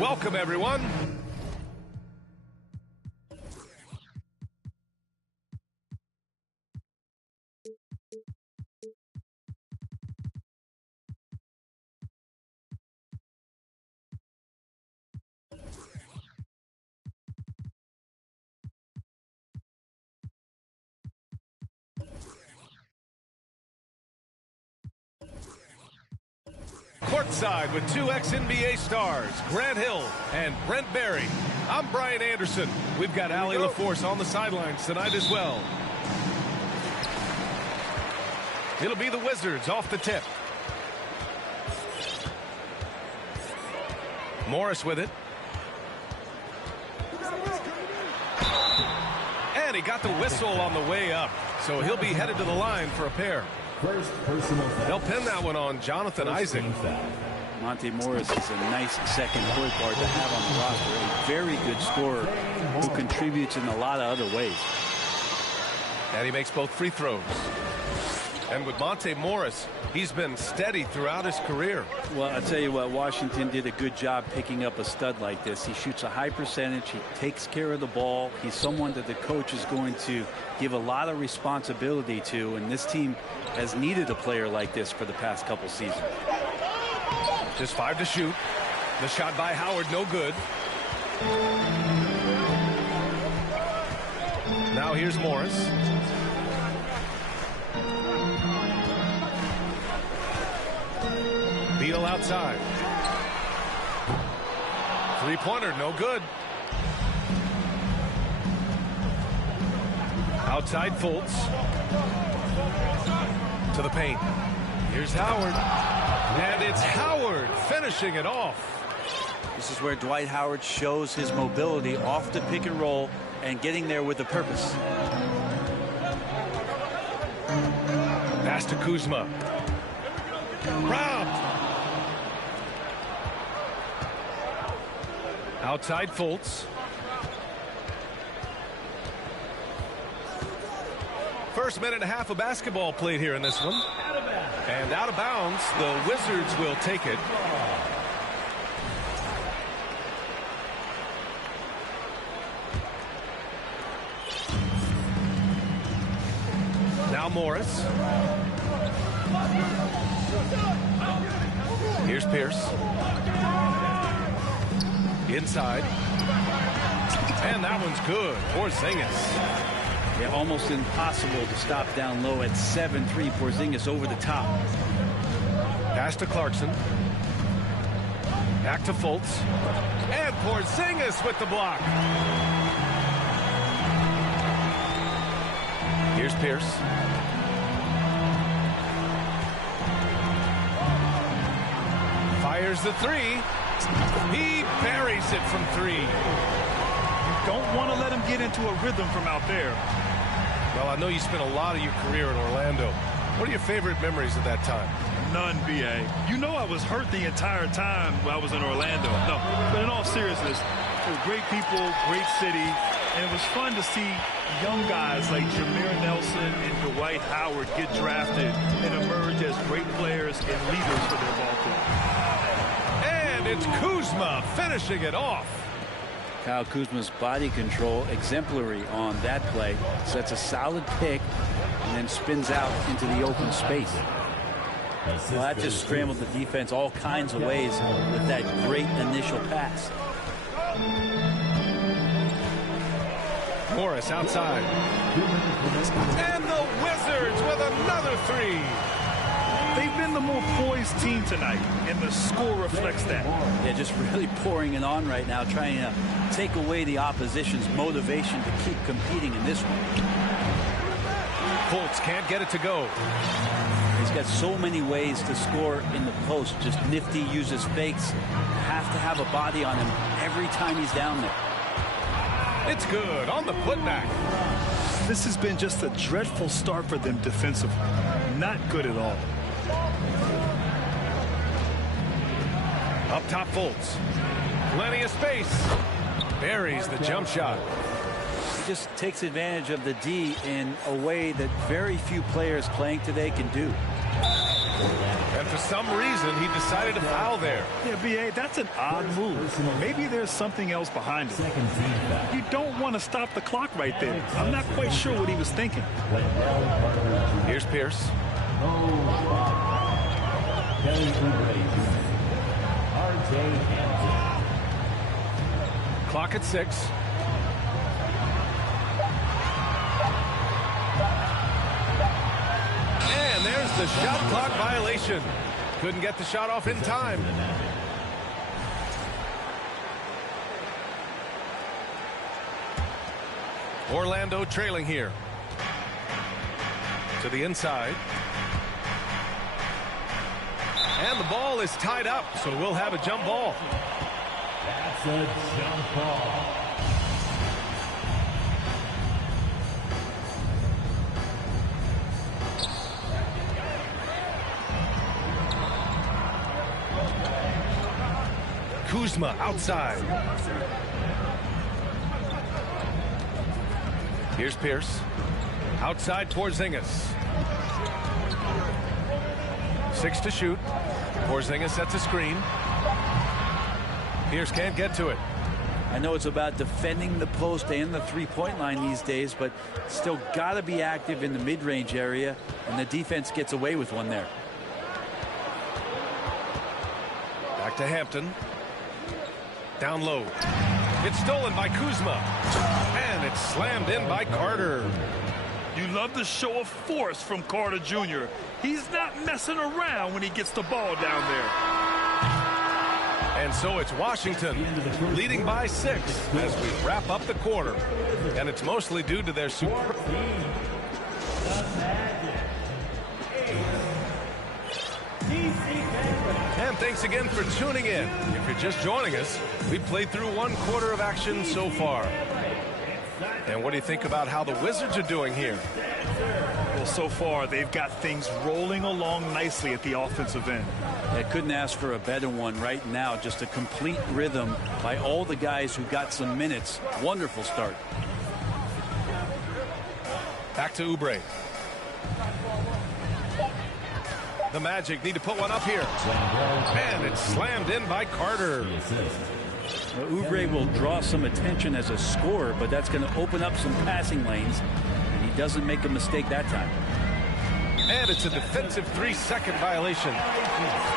Welcome, everyone. Courtside with two ex-NBA stars, Grant Hill and Brent Barry. I'm Brian Anderson. We've got Allie LaForce on the sidelines tonight as well. It'll be the Wizards off the tip. Morris with it. And he got the whistle on the way up, so he'll be headed to the line for a pair. First personal foul. They'll pin that one on Jonathan Isaac. Monte Morris is a nice second point guard to have on the roster. A very good scorer who contributes in a lot of other ways. And he makes both free throws. And with Monte Morris, he's been steady throughout his career. Well, I'll tell you what, Washington did a good job picking up a stud like this. He shoots a high percentage. He takes care of the ball. He's someone that the coach is going to give a lot of responsibility to, and this team has needed a player like this for the past couple seasons. Just 5 to shoot. The shot by Howard, no good. Now here's Morris. Beal outside. Three-pointer, no good. Outside Fultz. To the paint. Here's Howard. And it's Howard finishing it off. This is where Dwight Howard shows his mobility off the pick and roll and getting there with a purpose. Pass to Kuzma. Robbed. Outside Fultz. First minute and a half of basketball played here in this one. And out of bounds, the Wizards will take it. Now Morris. Here's Pierce. Inside. And that one's good. Porzingis. Yeah, almost impossible to stop down low at 7-3. Porzingis over the top. Pass to Clarkson. Back to Fultz. And Porzingis with the block. Here's Pierce. Fires the three. He buries it from three. Don't want to let him get into a rhythm from out there. Well, I know you spent a lot of your career in Orlando. What are your favorite memories of that time? None, B.A. You know I was hurt the entire time while I was in Orlando. No, but in all seriousness, it was great people, great city, and it was fun to see young guys like Jameer Nelson and Dwight Howard get drafted and emerge as great players and leaders for their ball team. And it's Kuzma finishing it off. Kyle Kuzma's body control exemplary on that play. Sets a solid pick and then spins out into the open space. Well, that just scrambled the defense all kinds of ways with that great initial pass. Morris outside. And the Wizards with another three. They've been the more poised team tonight, and the score reflects that. Yeah, just really pouring it on right now, trying to take away the opposition's motivation to keep competing in this one. Fultz can't get it to go. He's got so many ways to score in the post. Just nifty, uses fakes. Have to have a body on him every time he's down there. It's good on the putback. This has been just a dreadful start for them defensively. Not good at all. Up top, Fultz. Plenty of space. Buries the jump shot. He just takes advantage of the D in a way that very few players playing today can do. And for some reason, he decided to foul there. Yeah, B.A., that's an odd move. Maybe there's something else behind it. You don't want to stop the clock right there. I'm not quite sure what he was thinking. Here's Pierce. Clock at 6. And there's the shot clock violation. Couldn't get the shot off in time. Orlando trailing here. To the inside. And the ball is tied up, so we'll have a jump ball. That's a jump ball. Kuzma outside. Here's Pierce. Outside Porzingis. 6 to shoot. Porzingis sets a screen. Pierce can't get to it. I know it's about defending the post and the three-point line these days, but still got to be active in the mid-range area, and the defense gets away with one there. Back to Hampton. Down low. It's stolen by Kuzma. And it's slammed in by Carter. You love the show of force from Carter Jr. He's not messing around when he gets the ball down there. And so it's Washington leading by 6 as we wrap up the quarter. And it's mostly due to their super. And thanks again for tuning in. If you're just joining us, we've played through 1 quarter of action so far. And what do you think about how the Wizards are doing here? Well, so far, they've got things rolling along nicely at the offensive end. I couldn't ask for a better one right now. Just a complete rhythm by all the guys who got some minutes. Wonderful start. Back to Oubre. The Magic need to put one up here. And it's slammed in by Carter. Well, Oubre will draw some attention as a scorer, but that's going to open up some passing lanes. And he doesn't make a mistake that time. And it's a defensive 3-second violation.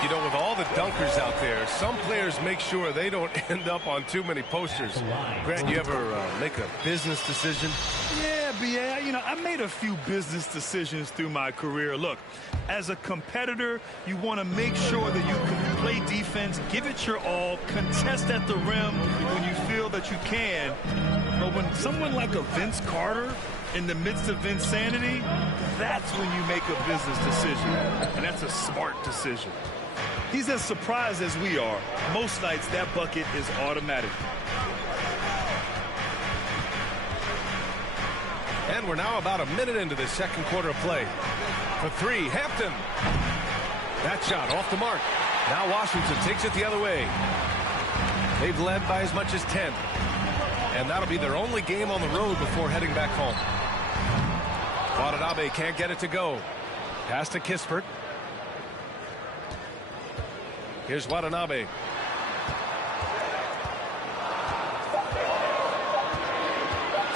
You know, with all the dunkers out there, some players make sure they don't end up on too many posters. Grant, you ever make a business decision? Yeah, B.A., you know, I made a few business decisions through my career. Look, as a competitor, you want to make sure that you can play defense, give it your all, contest at the rim when you feel that you can. But when someone like a Vince Carter in the midst of insanity, that's when you make a business decision. And that's a smart decision. He's as surprised as we are. Most nights, that bucket is automatic. And we're now about a minute into the second quarter of play. For 3, Hampton. That shot off the mark. Now Washington takes it the other way. They've led by as much as 10. And that'll be their only game on the road before heading back home. Watanabe can't get it to go. Pass to Kispert. Here's Watanabe.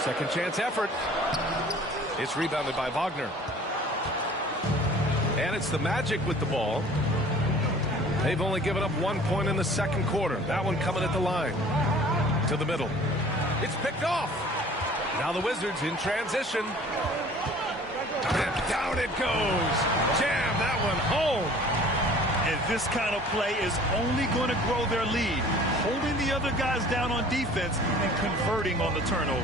Second chance effort. It's rebounded by Wagner. And it's the Magic with the ball. They've only given up 1 point in the second quarter. That one coming at the line. To the middle. It's picked off. Now the Wizards in transition. And down it goes. Jam that one home. And this kind of play is only going to grow their lead. Holding the other guys down on defense and converting on the turnover.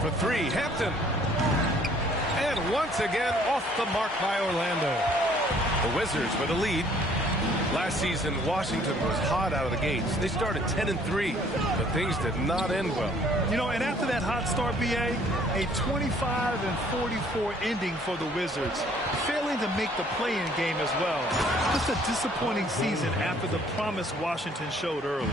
For 3, Hampton. And once again off the mark by Orlando. The Wizards with a lead. Last season, Washington was hot out of the gates. They started 10-3, but things did not end well. You know, and after that hot start, B.A., a 25-44 ending for the Wizards, failing to make the play-in game as well. Just a disappointing season after the promise Washington showed early.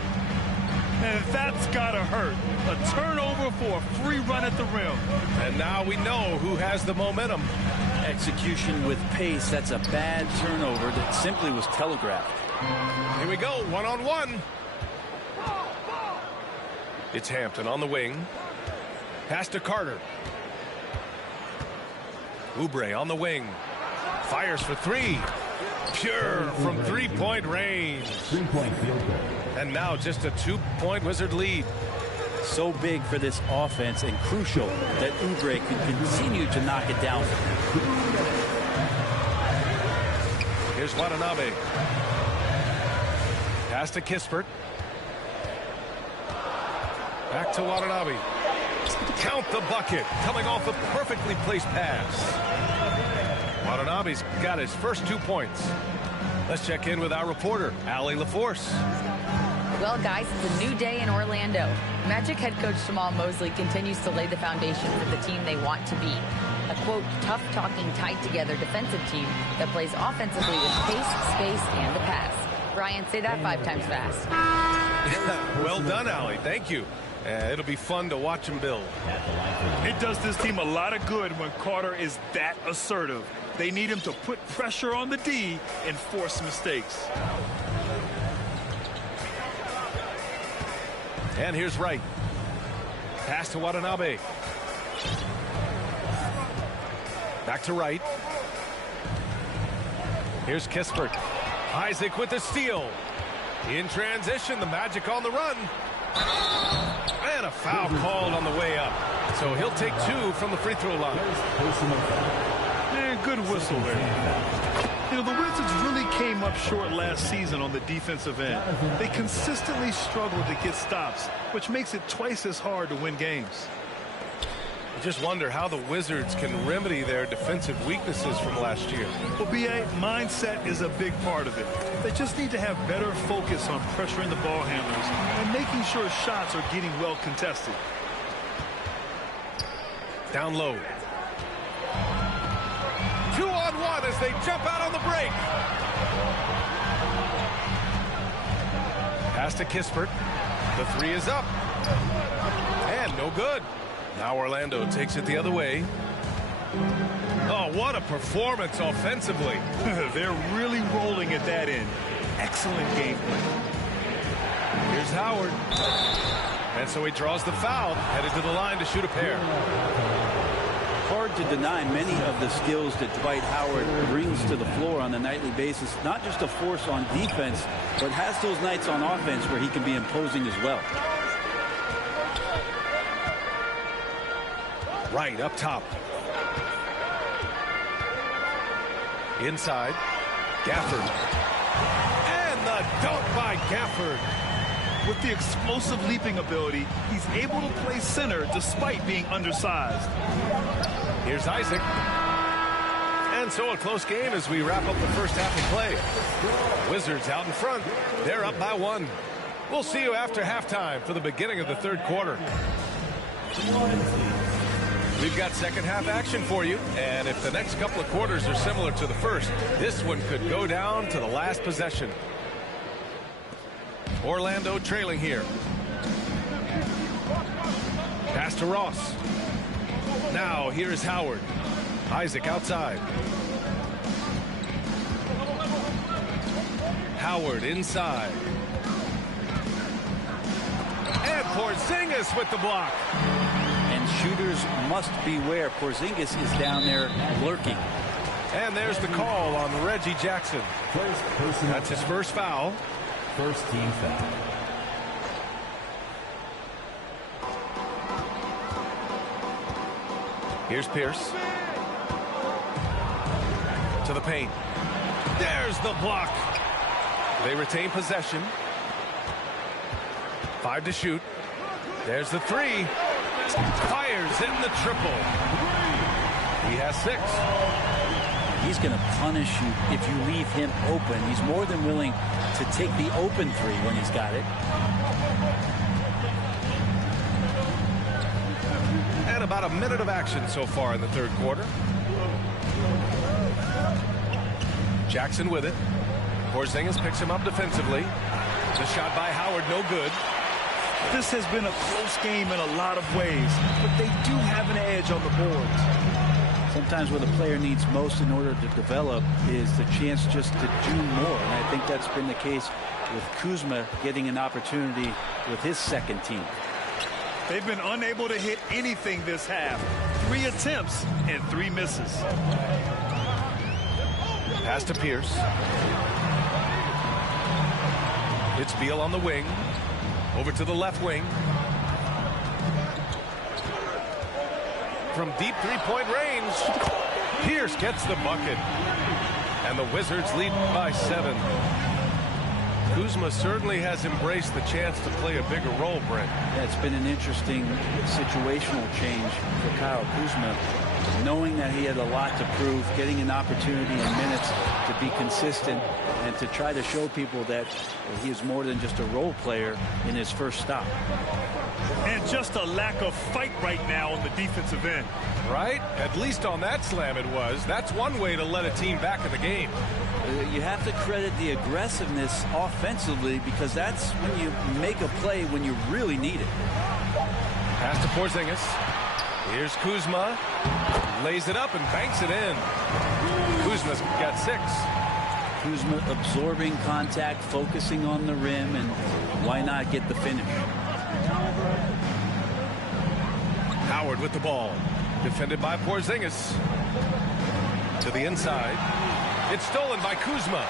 And that's got to hurt. A turnover for a free run at the rim. And now we know who has the momentum. execution with pace. That's a bad turnover that simply was telegraphed. Here we go, one-on-one. It's Hampton on the wing. Pass to Carter. Oubre on the wing. Fires for three. Pure from three-point range. Three-point field goal. And now just a two-point Wizard lead. So big for this offense and crucial that Oubre can continue to knock it down. Here's Watanabe. Pass to Kispert. Back to Watanabe. Count the bucket. Coming off a perfectly placed pass. Watanabe's got his first 2 points. Let's check in with our reporter, Allie LaForce. Well, guys, it's a new day in Orlando. Magic head coach Jamal Mosley continues to lay the foundation for the team they want to be. A, quote, tough-talking, tied-together defensive team that plays offensively with pace, space, and the pass. Brian, say that 5 times fast. Well done, Allie. Thank you. It'll be fun to watch him build. It does this team a lot of good when Carter is that assertive. They need him to put pressure on the D and force mistakes. And here's Wright. Pass to Watanabe. Back to Wright. Here's Kispert. Isaac with the steal. In transition, the Magic on the run. And a foul called on the way up. So he'll take 2 from the free throw line. Man, good whistle there. You know, the Wizards really came up short last season on the defensive end. They consistently struggled to get stops, which makes it twice as hard to win games. I just wonder how the Wizards can remedy their defensive weaknesses from last year. Well, B.A., mindset is a big part of it. They just need to have better focus on pressuring the ball handlers and making sure shots are getting well contested. Down low. 2-on-1 as they jump out on the break. Pass to Kispert. The 3 is up. And no good. Now Orlando takes it the other way. Oh, what a performance offensively. They're really rolling at that end. Excellent game plan. Here's Howard. And so he draws the foul, headed to the line to shoot a pair. Hard to deny many of the skills that Dwight Howard brings to the floor on a nightly basis. Not just a force on defense, but has those nights on offense where he can be imposing as well. Right up top. Inside. Gafford. And the dunk by Gafford. With the explosive leaping ability, he's able to play center despite being undersized. Here's Isaac. And so a close game as we wrap up the first half of play. Wizards out in front. They're up by 1. We'll see you after halftime for the beginning of the third quarter. We've got second half action for you, and if the next couple of quarters are similar to the first, this one could go down to the last possession. Orlando trailing here. Pass to Ross. Now here's Howard. Isaac outside. Howard inside. And Porzingis with the block. And shooters must beware. Porzingis is down there lurking. And there's the call on Reggie Jackson. That's his first foul. First team foul. Here's Pierce. To the paint. There's the block. They retain possession. 5 to shoot. There's the 3. Fires in the triple. He has 6. He's going to punish you if you leave him open. He's more than willing to take the open 3 when he's got it. And about a minute of action so far in the third quarter. Jackson with it. Porzingis picks him up defensively. The shot by Howard, no good. This has been a close game in a lot of ways, but they do have an edge on the boards. Sometimes what a player needs most in order to develop is the chance just to do more. And I think that's been the case with Kuzma getting an opportunity with his second team. They've been unable to hit anything this half. 3 attempts and 3 misses. Pass to Pierce. It's Beal on the wing. Over to the left wing. From deep three-point range, Pierce gets the bucket. And the Wizards lead by 7. Kuzma certainly has embraced the chance to play a bigger role, Brent. Yeah, it's been an interesting situational change for Kyle Kuzma, knowing that he had a lot to prove, getting an opportunity in minutes to be consistent and to try to show people that he is more than just a role player in his first stop. And just a lack of fight right now on the defensive end. Right? At least on that slam it was. That's one way to let a team back in the game. You have to credit the aggressiveness offensively, because that's when you make a play when you really need it. Pass to Porzingis. Here's Kuzma. Lays it up and banks it in. Kuzma's got 6. Kuzma absorbing contact, focusing on the rim, and why not get the finish? Howard with the ball. Defended by Porzingis. To the inside. It's stolen by Kuzma.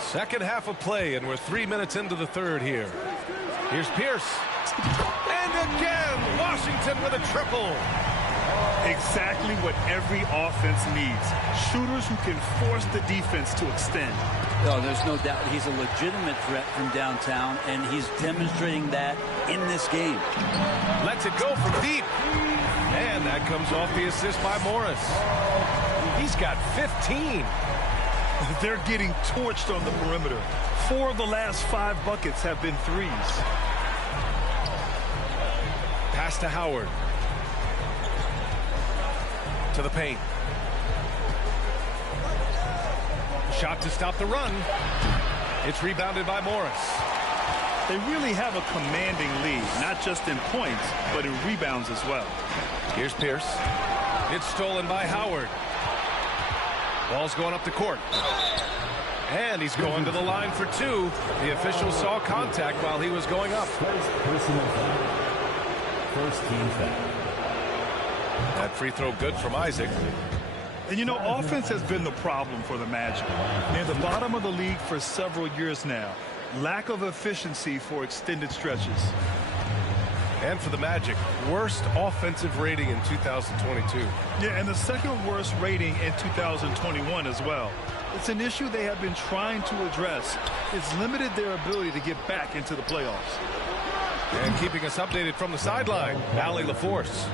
Second half of play, and we're 3 minutes into the third here. Here's Pierce. And again, Washington with a triple. Exactly what every offense needs. Shooters who can force the defense to extend. Oh, there's no doubt he's a legitimate threat from downtown, and he's demonstrating that in this game. Lets it go from deep. And that comes off the assist by Morris. He's got 15. They're getting torched on the perimeter. 4 of the last 5 buckets have been threes. Pass to Howard. To the paint. Shot to stop the run. It's rebounded by Morris. They really have a commanding lead, not just in points, but in rebounds as well. Here's Pierce. It's stolen by Howard. Ball's going up the court. And he's going to the line for 2. The official saw contact while he was going up. Personal foul. First team foul. That free throw good from Isaac. And you know, offense has been the problem for the Magic. Near the bottom of the league for several years now. Lack of efficiency for extended stretches. And for the Magic, worst offensive rating in 2022. Yeah, and the second worst rating in 2021 as well. It's an issue they have been trying to address. It's limited their ability to get back into the playoffs. And keeping us updated from the sideline, Allie LaForce.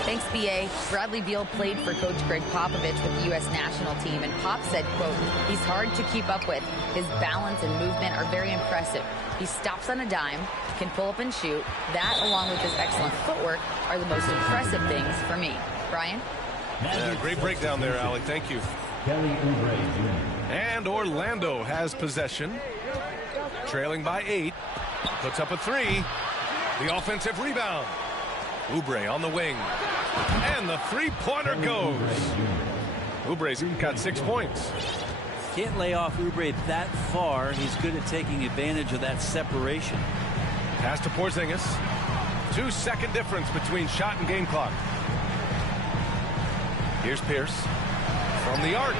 Thanks, B.A. Bradley Beal played for Coach Greg Popovich with the U.S. national team, and Pop said, quote, he's hard to keep up with. His balance and movement are very impressive. He stops on a dime, can pull up and shoot. That, along with his excellent footwork, are the most impressive things for me. Brian? Great breakdown there, Allie. Thank you. Kelly Oubre Jr. And Orlando has possession. Trailing by 8. Puts up a 3. The offensive rebound. Oubre on the wing. And the three-pointer goes. Oubre's got 6 points. Can't lay off Oubre that far. He's good at taking advantage of that separation. Pass to Porzingis. 2-second difference between shot and game clock. Here's Pierce. From the arc.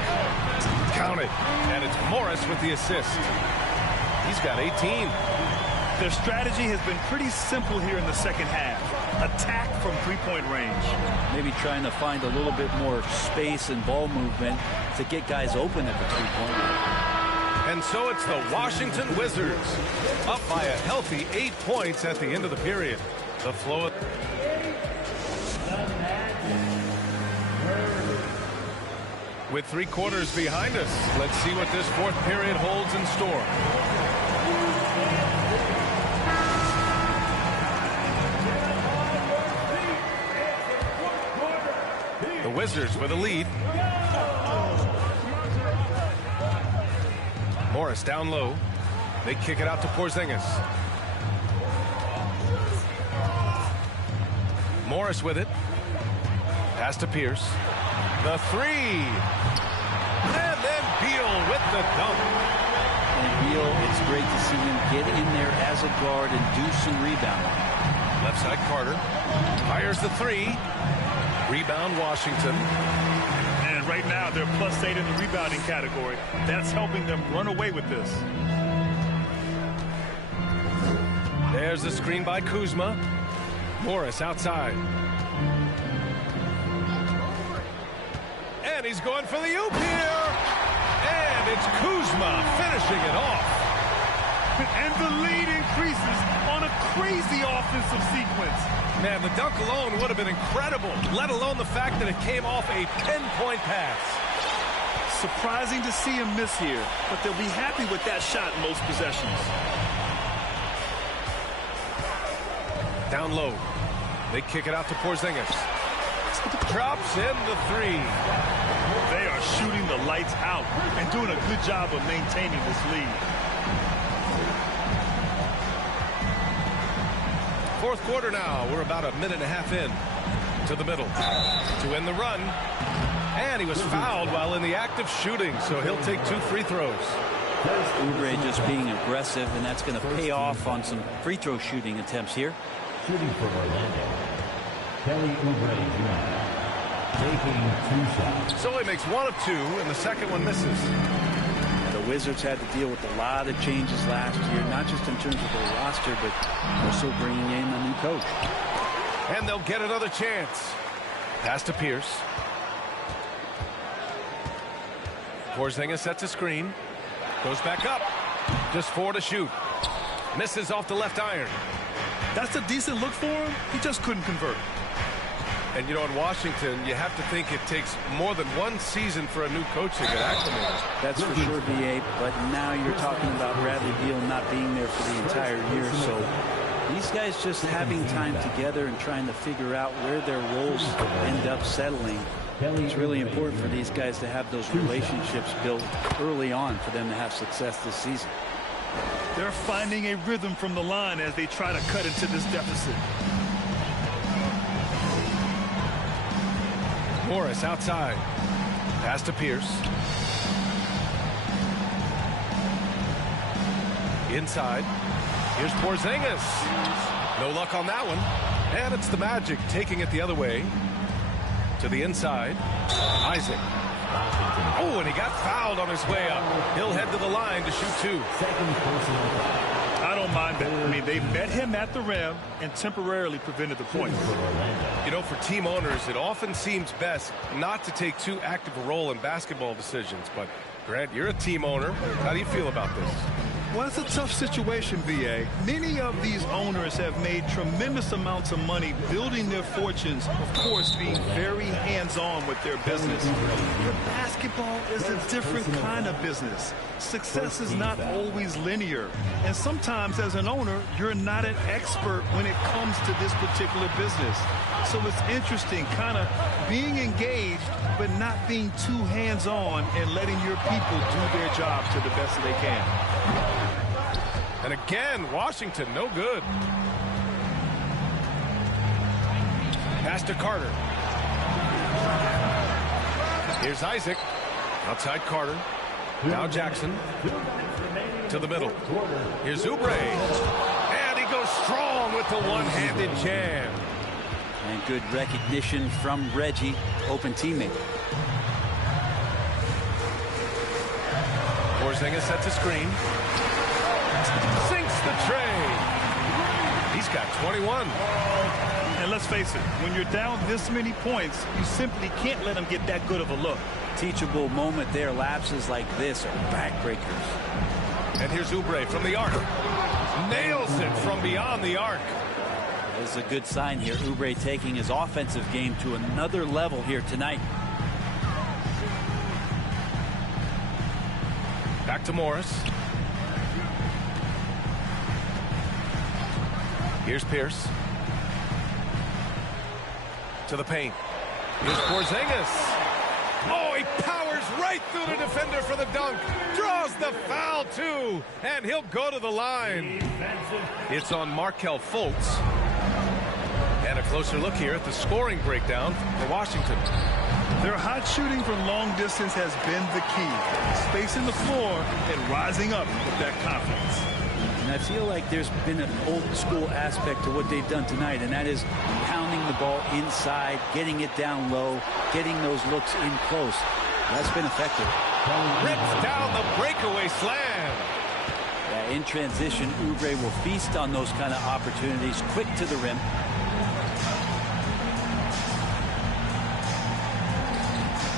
Count it. And it's Morris with the assist. He's got 18. Their strategy has been pretty simple here in the second half. Attack from three-point range. Maybe trying to find a little bit more space and ball movement to get guys open at the three-point line. And so it's the Washington Wizards up by a healthy 8 points at the end of the period. The flow. With 3 quarters behind us, let's see what this fourth period holds in store. The Wizards with a lead. Morris down low. They kick it out to Porzingis. Morris with it. Pass to Pierce. The three. And then Beal with the dunk. And Beal, it's great to see him get in there as a guard and do some rebounding. Left side Carter. Fires the three. Rebound Washington. And right now they're +8 in the rebounding category. That's helping them run away with this. There's the screen by Kuzma. Morris outside. And he's going for the oop here. And it's Kuzma finishing it off. And the lead increases on a crazy offensive sequence. Man, the dunk alone would have been incredible, let alone the fact that it came off a pinpoint pass. Surprising to see him miss here, but they'll be happy with that shot most possessions. Down low. They kick it out to Porzingis. Drops in the three. They are shooting the lights out and doing a good job of maintaining this lead. Fourth quarter now. We're about a minute and a half in to the middle to end the run. And he was fouled while in the act of shooting, so he'll take 2 free throws. Oubre just being aggressive, and that's going to pay off on some free throw shooting attempts here. Shooting for Orlando, Kelly Oubre Jr. taking 2 shots. So he makes 1 of 2, and the second one misses. The Wizards had to deal with a lot of changes last year, not just in terms of their roster, but also bringing in a new coach. And they'll get another chance. Pass to Pierce. Porzingis sets a screen. Goes back up. Just 4 to shoot. Misses off the left iron. That's a decent look for him. He just couldn't convert. And, you know, in Washington, you have to think it takes more than 1 season for a new coach to get acclimated. That's for sure, BA, but now you're talking about Bradley Beal not being there for the entire year, so these guys just having time together and trying to figure out where their roles end up settling. It's really important for these guys to have those relationships built early on for them to have success this season. They're finding a rhythm from the line as they try to cut into this deficit. Morris outside. Pass to Pierce. Inside. Here's Porzingis. No luck on that one. And it's the Magic taking it the other way. To the inside. Isaac. Oh, and he got fouled on his way up. He'll head to the line to shoot 2. I don't mind that. I mean, they met him at the rim and temporarily prevented the point. You know, for team owners, it often seems best not to take too active a role in basketball decisions. But, Grant, you're a team owner. How do you feel about this? Well, it's a tough situation, BA. Many of these owners have made tremendous amounts of money building their fortunes, of course, being very hands-on with their business. But basketball is a different kind of business. Success is not always linear. And sometimes, as an owner, you're not an expert when it comes to this particular business. So it's interesting, kind of being engaged, but not being too hands-on and letting your people do their job to the best that they can. And again, Washington, no good. Pass to Carter. Here's Isaac. Outside Carter. Now Jackson. To the middle. Here's Oubre. And he goes strong with the one-handed jam. And good recognition from Reggie, open teammate. Porzingis sets a screen. Sinks the tray. He's got 21. And let's face it, when you're down this many points, you simply can't let them get that good of a look. Teachable moment there. Lapses like this are backbreakers. And here's Oubre from the arc. Nails it from beyond the arc. This is a good sign here. Oubre taking his offensive game to another level here tonight. Back to Morris. Here's Pierce. To the paint. Here's Porzingis. Oh, he powers right through the defender for the dunk. Draws the foul, too. And he'll go to the line. It's on Markelle Fultz. And a Closer look here at the scoring breakdown for Washington. Their hot shooting from long distance has been the key. Spacing the floor and rising up with that confidence. And I feel like there's been an old school aspect to what they've done tonight, and that is pounding the ball inside, getting it down low, getting those looks in close. That's been effective. Rips down the breakaway slam. Yeah, in transition, Oubre will feast on those kind of opportunities, quick to the rim.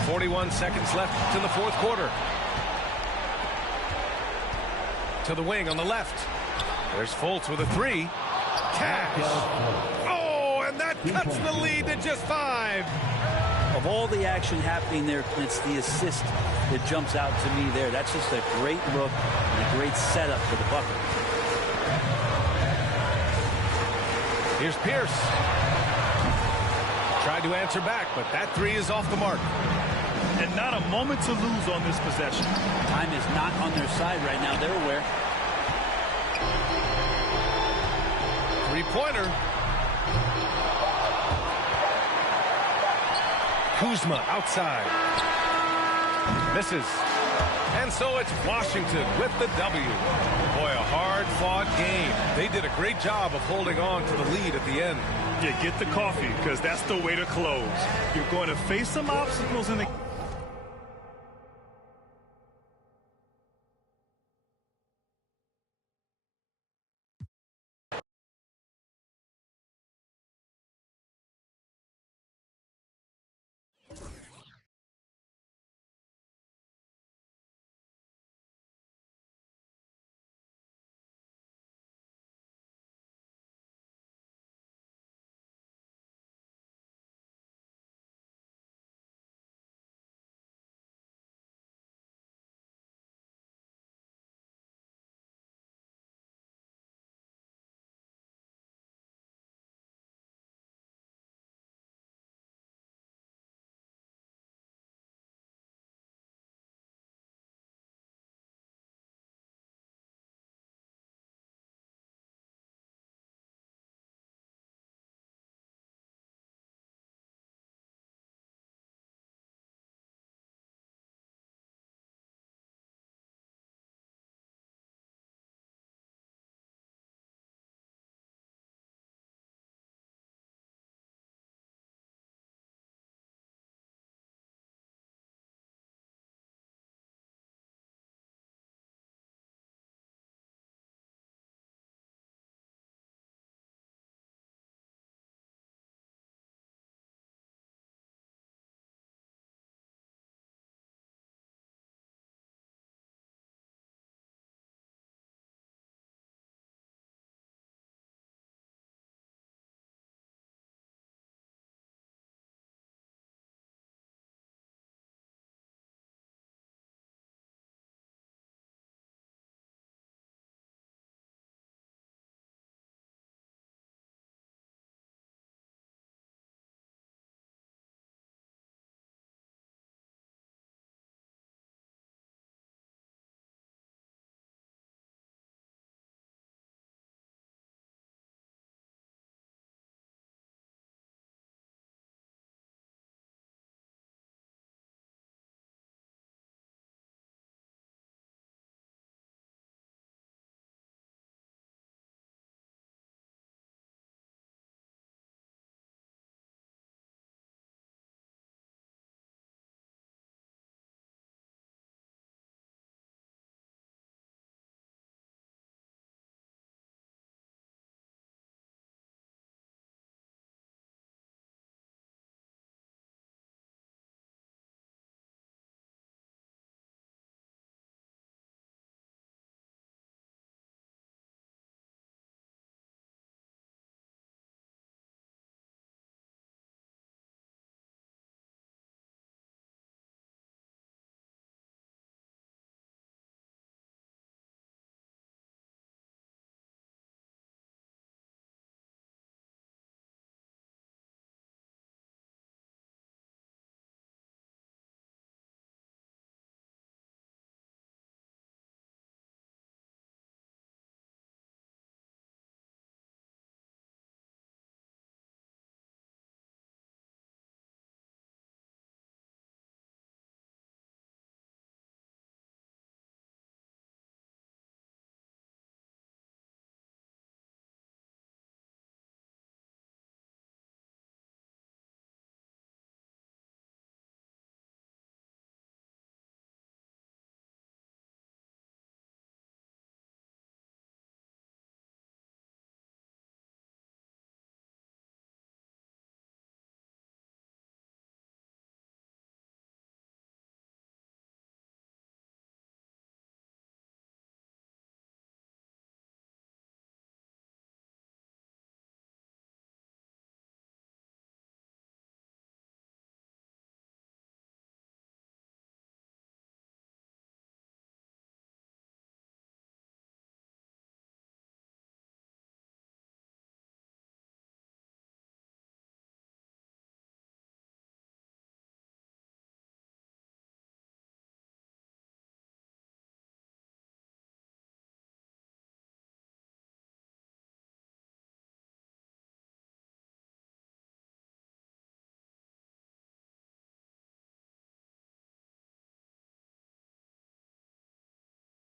.41 seconds left in the fourth quarter. To the wing on the left. There's Fultz with a three. Cash. Oh, and that cuts the lead to just 5. Of all the action happening there, it's the assist that jumps out to me there. That's just a great look and a great setup for the bucket. Here's Pierce. Tried to answer back, but that three is off the mark. And not a moment to lose on this possession. Time is not on their side right now. They're aware. Three-pointer. Kuzma outside. Misses. And so it's Washington with the W. Boy, a hard-fought game. They did a great job of holding on to the lead at the end. Yeah, get the coffee, because that's the way to close. You're going to face some obstacles in the